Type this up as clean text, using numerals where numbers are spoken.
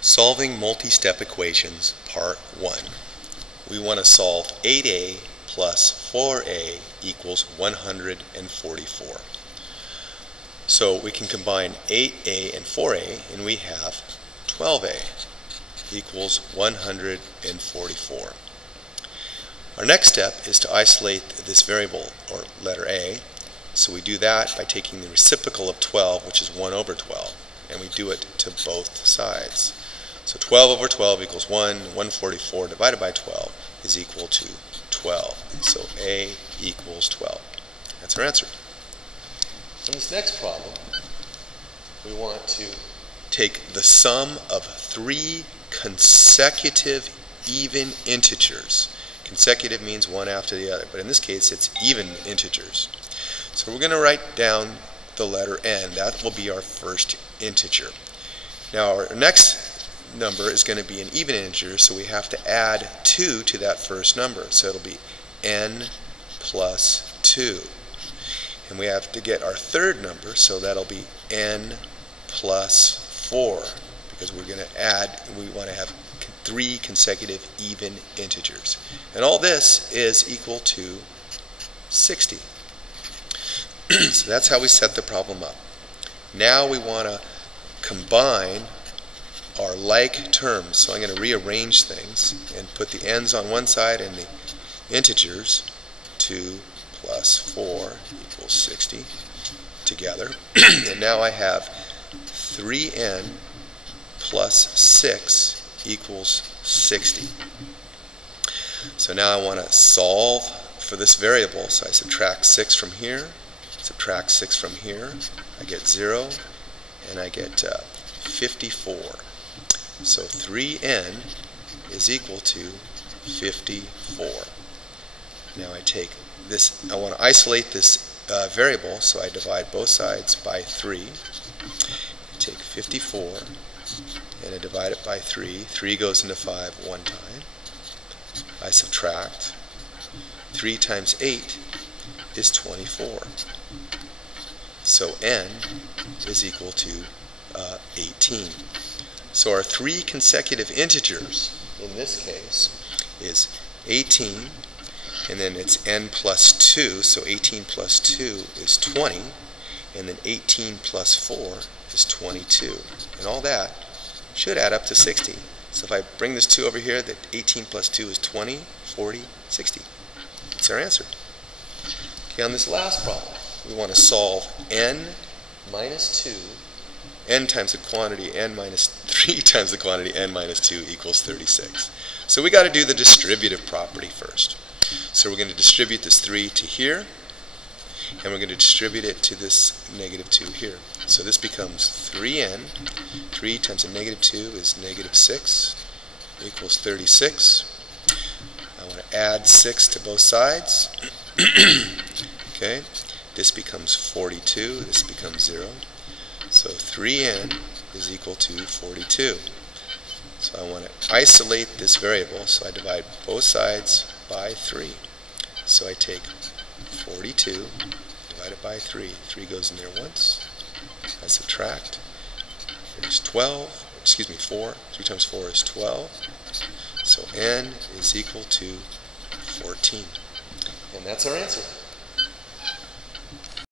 Solving multi-step equations, part 1. We want to solve 8a plus 4a equals 144. So we can combine 8a and 4a, and we have 12a equals 144. Our next step is to isolate this variable, or letter a. So we do that by taking the reciprocal of 12, which is 1 over 12, and we do it to both sides. So 12 over 12 equals 1. 144 divided by 12 is equal to 12. So a equals 12. That's our answer. In this next problem, we want to take the sum of 3 consecutive even integers. Consecutive means one after the other, but in this case it's even integers. So we're going to write down the letter n. That will be our first integer. Now our next number is going to be an even integer, so we have to add 2 to that first number. So it'll be n plus 2. And we have to get our third number, so that'll be n plus 4, because we're going to add, we want to have 3 consecutive even integers. And all this is equal to 60. So that's how we set the problem up. Now we want to combine our like terms. So I'm going to rearrange things and put the n's on one side and the integers 2 plus 4 equals 60 together. And now I have 3n plus 6 equals 60. So now I want to solve for this variable. So I subtract 6 from here, subtract 6 from here. I get 0, and I get 54. So 3n is equal to 54. Now I take this, I want to isolate this variable, so I divide both sides by 3. I take 54 and I divide it by 3. 3 goes into 5 one time. I subtract. 3 times 8 is 24. So n is equal to 18. So our 3 consecutive integers in this case is 18, and then it's n plus 2, so 18 plus 2 is 20, and then 18 plus 4 is 22. And all that should add up to 60. So if I bring this 2 over here, that 18 plus 2 is 20, 40, 60. That's our answer. Okay, on this last problem, we want to solve n minus 2, n times the quantity n minus 3 times the quantity n minus 2 equals 36. So we got to do the distributive property first. So we're going to distribute this 3 to here, and we're going to distribute it to this negative 2 here. So this becomes 3n. 3 times a negative 2 is negative 6 equals 36. I want to add 6 to both sides. Okay, this becomes 42. This becomes 0. So 3n is equal to 42. So I want to isolate this variable, so I divide both sides by 3. So I take 42, divide it by 3. 3 goes in there once. I subtract. Here's 12, excuse me, 4. 3 times 4 is 12. So n is equal to 14. And that's our answer.